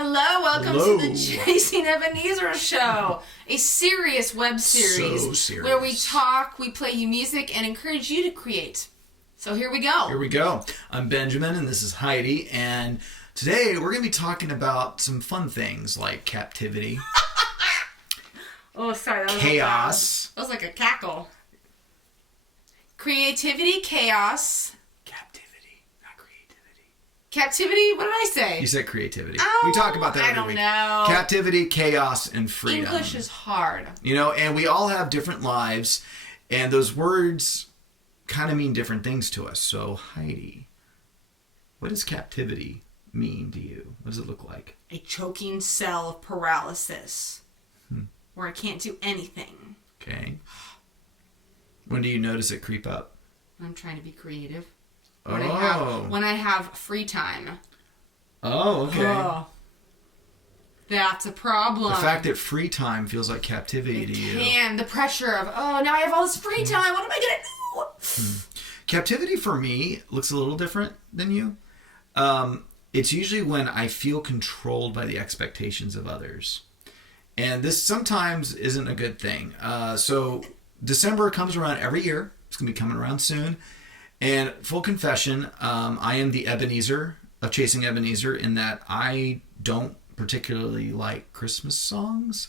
Hello, welcome Hello. to the Chasing Ebenezer Show, a serious web series So serious. where we talk, we play you music, and encourage you to create. So here we go. Here we go. I'm Benjamin, and this is Heidi, and today we're going to be talking about some fun things like captivity, Oh, sorry, that was chaos, that was like a cackle. Creativity, chaos, captivity, not creativity. captivity. What did I say? You said creativity. Oh, we talk about that I every don't week. know. Captivity, chaos, and freedom. English is hard. You know, and we all have different lives, and those words kind of mean different things to us. So, Heidi, what does captivity mean to you? What does it look like? A choking cell of paralysis where I can't do anything. Okay. When do you notice it creep up? I'm trying to be creative. Oh. When I have free time. Oh, okay. Oh, that's a problem. The fact that free time feels like captivity to you. The pressure of, now I have all this free time. What am I going to do? Captivity for me looks a little different than you. It's usually when I feel controlled by the expectations of others. And this sometimes isn't a good thing. So December comes around every year. It's going to be coming around soon. And full confession, I am the Ebenezer of Chasing Ebenezer in that I don't particularly like Christmas songs.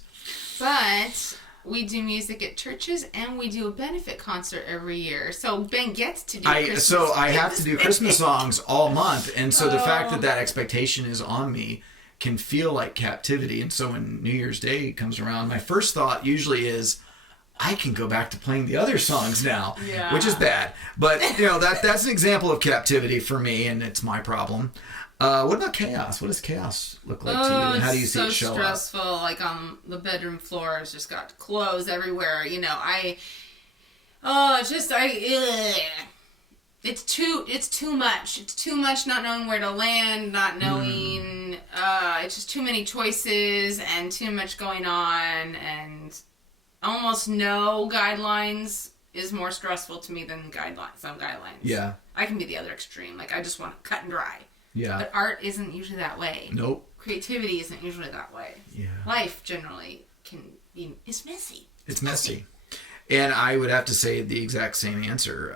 But we do music at churches and we do a benefit concert every year. So Ben gets to do Christmas. So I have to do Christmas songs all month. And so the fact that that expectation is on me can feel like captivity. And so when New Year's Day comes around, my first thought usually is, I can go back to playing the other songs now, which is bad. But, that's an example of captivity for me, and it's my problem. What about chaos? What does chaos look like to you, and how do you see it show up? It's so stressful. Like on the bedroom floor, it's just got clothes everywhere. It's too much. It's too much not knowing where to land, not knowing, it's just too many choices and too much going on, and almost no guidelines is more stressful to me than some guidelines. Yeah. I can be the other extreme. Like, I just want to cut and dry. Yeah. But art isn't usually that way. Nope. Creativity isn't usually that way. Yeah. Life generally is messy. It's messy. And I would have to say the exact same answer.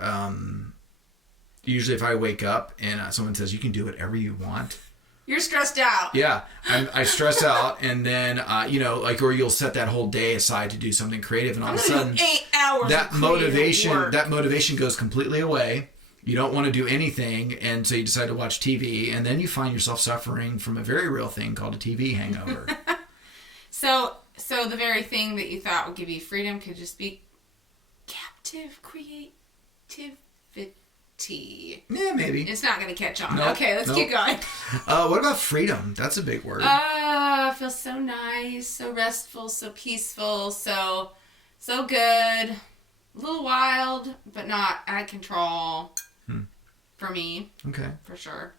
Usually if I wake up and someone says, you can do whatever you want. You're stressed out. Yeah. I stress out, and then, or you'll set that whole day aside to do something creative, and all of a sudden 8 hours that of motivation goes completely away. You don't want to do anything, and so you decide to watch TV, and then you find yourself suffering from a very real thing called a TV hangover. So the very thing that you thought would give you freedom could just be captive creativity. Yeah, maybe. It's not going to catch on. Nope, Okay, let's keep going. What about freedom? That's a big word. It feels so nice, so restful, so peaceful, so good. A little wild, but not out of control. For me. Okay. For sure.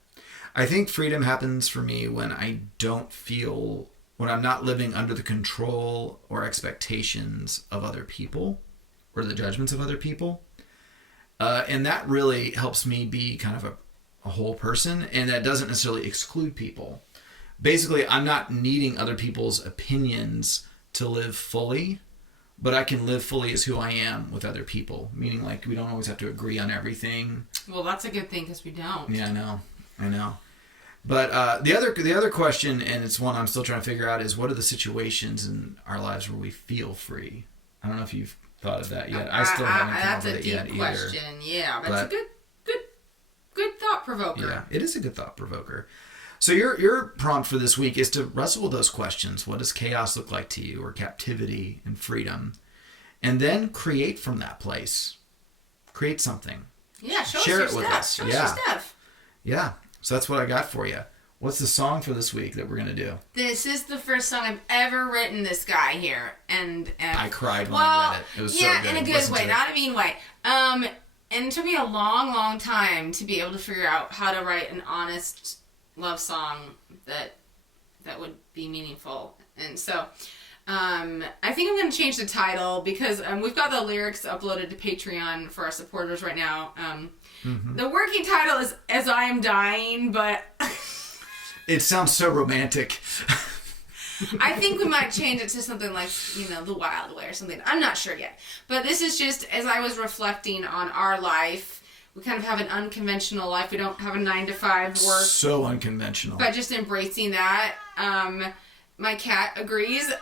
I think freedom happens for me when I'm not living under the control or expectations of other people or the judgments of other people. And that really helps me be kind of a whole person, and that doesn't necessarily exclude people. Basically, I'm not needing other people's opinions to live fully, but I can live fully as who I am with other people, meaning like we don't always have to agree on everything. Well, that's a good thing because we don't. Yeah, I know. But the other question, and it's one I'm still trying to figure out, is what are the situations in our lives where we feel free? I don't know if you've thought of that yet. I still haven't come up with it yet either. That's a deep question. Yeah, but it's a good thought provoker. Yeah, it is a good thought provoker. So your prompt for this week is to wrestle with those questions. What does chaos look like to you, or captivity and freedom? And then create from that place. Create something. Yeah, share it with us. Show us your stuff. Yeah. So that's what I got for you. What's the song for this week that we're going to do? This is the first song I've ever written, this guy here. And I cried when I read it. It was so good. Yeah, in a good way, not a mean way. And it took me a long, long time to be able to figure out how to write an honest love song that would be meaningful. And so I think I'm going to change the title because we've got the lyrics uploaded to Patreon for our supporters right now. The working title is As I Am Dying, but It sounds so romantic. I think we might change it to something like, The Wild Way or something. I'm not sure yet. But this is just, as I was reflecting on our life, we kind of have an unconventional life. We don't have a 9-to-5 work. So unconventional. But just embracing that. My cat agrees.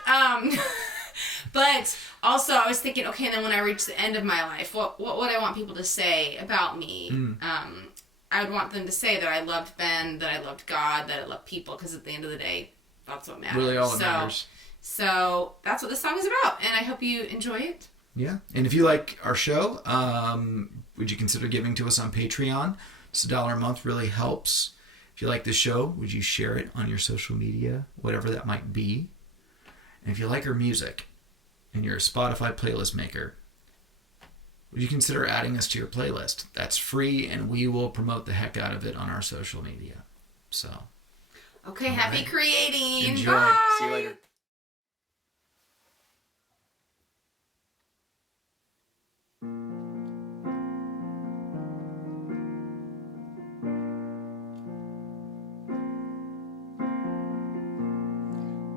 But also I was thinking, okay, and then when I reach the end of my life, what would I want people to say about me? I would want them to say that I loved Ben, that I loved God, that I loved people, because at the end of the day, that's what matters. Really all that matters. So that's what this song is about, and I hope you enjoy it. Yeah, and if you like our show, would you consider giving to us on Patreon? Just $1 a month really helps. If you like the show, would you share it on your social media, whatever that might be? And if you like our music and you're a Spotify playlist maker, would you consider adding us to your playlist? That's free, and we will promote the heck out of it on our social media. So, okay, happy creating. Enjoy. Bye. See you later.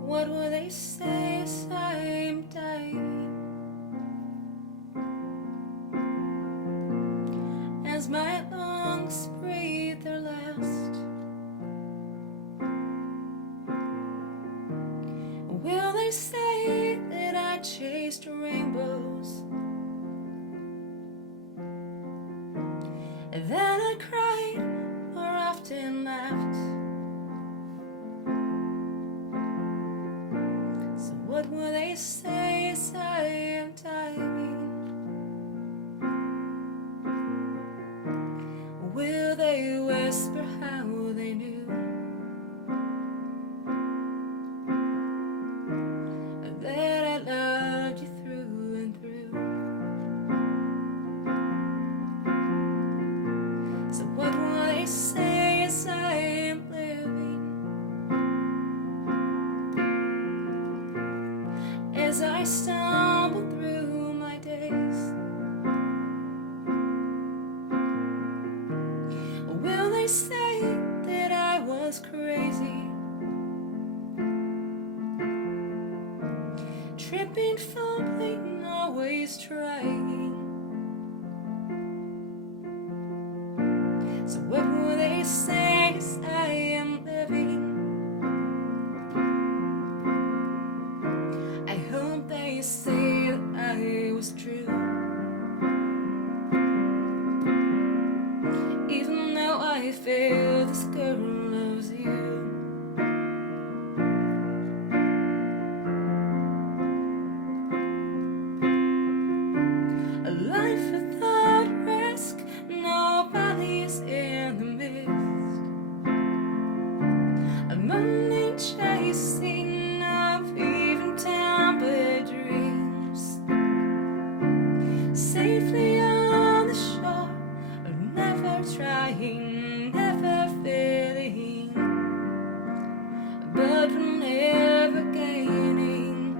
What will they say as I'm dying? As my lungs breathe their last, will they say that I chased rainbows, that I cried or often laughed? So what will they say as I am dying? Will they whisper how they knew that I loved you through and through? So what will they say as I am living, as I stumble through my days? Will they say that I was crazy, tripping, fumbling, always trying? So what will they say as I am living? I hope they say that I was true, even though I feel this girl loves you. A life without risk, no valleys in the mist, a money chasing of even tempered dreams, safely on the shore of never trying, never failing, but never gaining.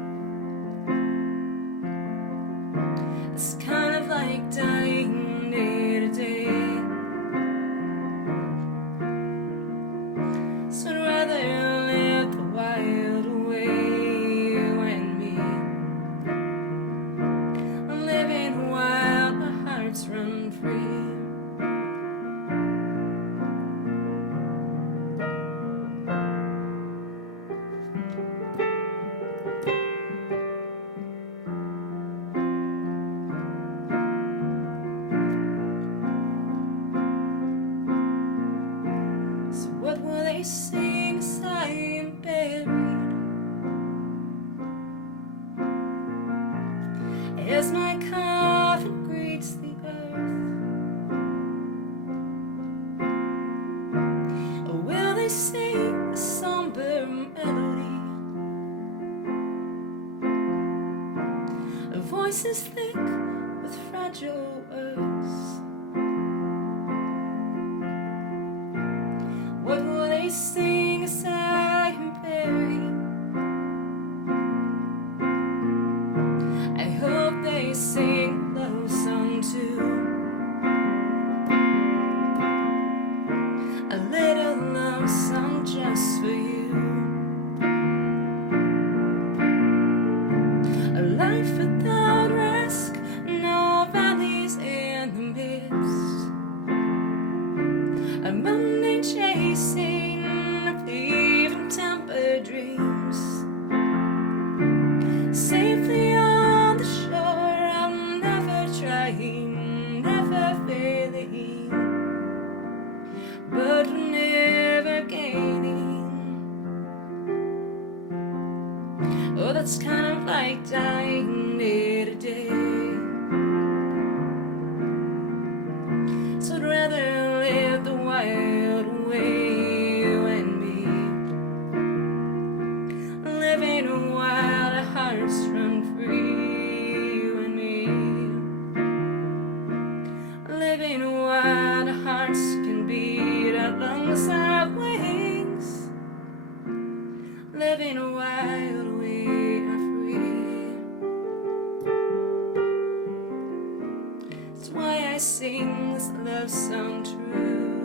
It's kind of like dying day to day. So I'd rather live the wild way when me, I'm living while my hearts run free. So what will they sing as I am buried, as my coffin greets the earth? Or will they sing a somber melody, voices thick with fragile words? What will they sing as I am buried? I hope they sing a love song too, a little love song just for it's kind of like dying day to day. So I'd rather live the wild way, you and me, living a wild, hearts run free, you and me, living a wild, hearts can beat, our lungs have wings, living a wild way are free. That's why I sing this love song true.